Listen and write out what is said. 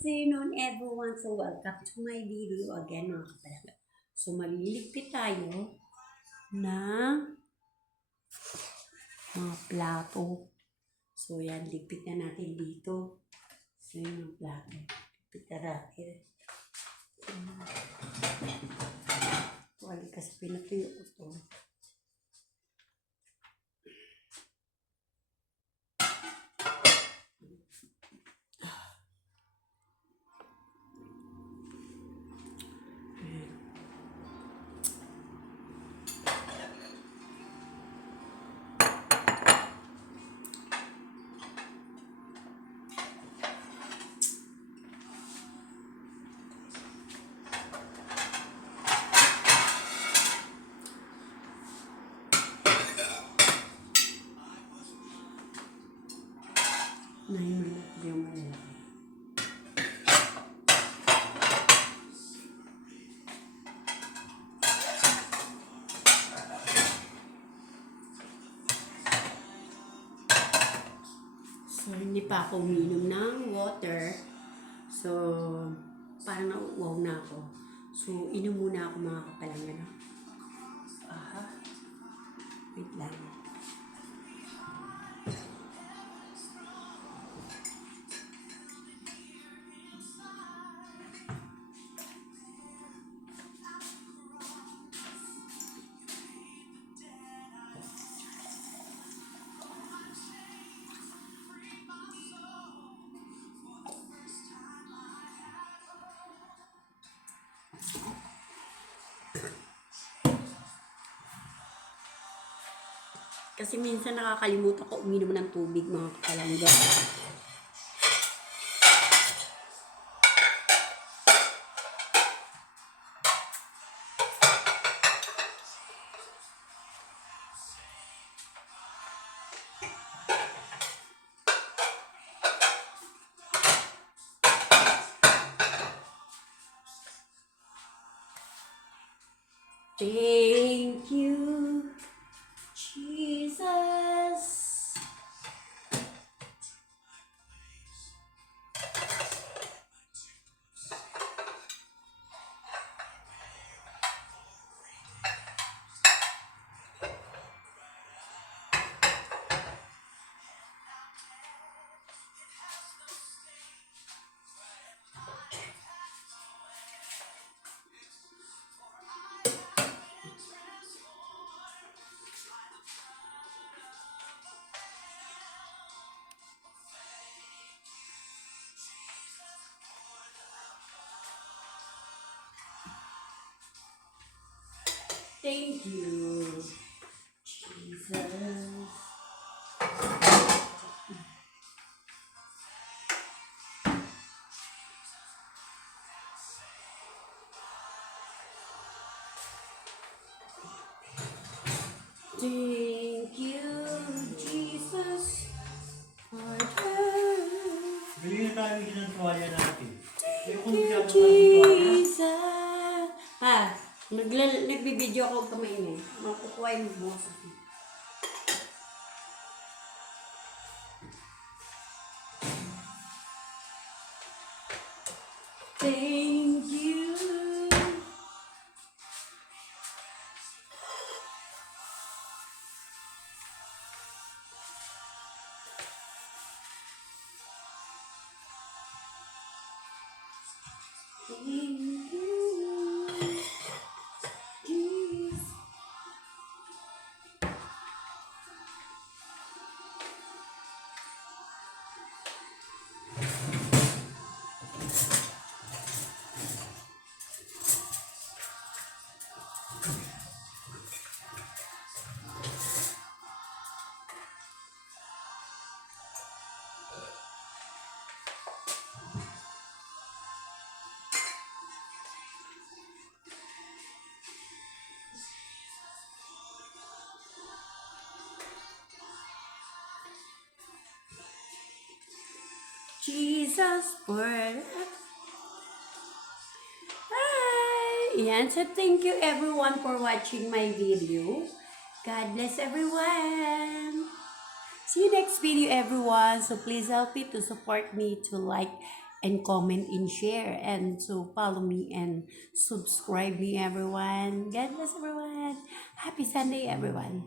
afternoon, everyone. So, welcome to my video again, mga kapalaga. So, maliligpit tayo ng mga plato. So, yan, ligpit na natin dito. So, yung mga plato. Ligpit na natin. Wala kasi pinatuyo ko to. Yung malaki. So, hindi pa ako uminom ng water. So, parang nauuwaw na ako. So, inom muna ako mga kapalangga. No? Aha. Wait lang. Kasi minsan nakakalimutan ko uminom ng tubig mga kapalangga. Thank you, Jesus. Thank you, Jesus. Thank you, Jesus, for Bili na tayo ng tuwalya natin. Thank you, Jesus. Nagbibideo ako kamay niya. Makukuha yung boss. Thank you. Thank you, Jesus. Jesus for Hi! Yan. So, thank you everyone for watching my video. God bless everyone. See you next video everyone. So, please help me to support me to like and comment and share. And so follow me and subscribe me, everyone. God bless everyone. Happy Sunday, everyone.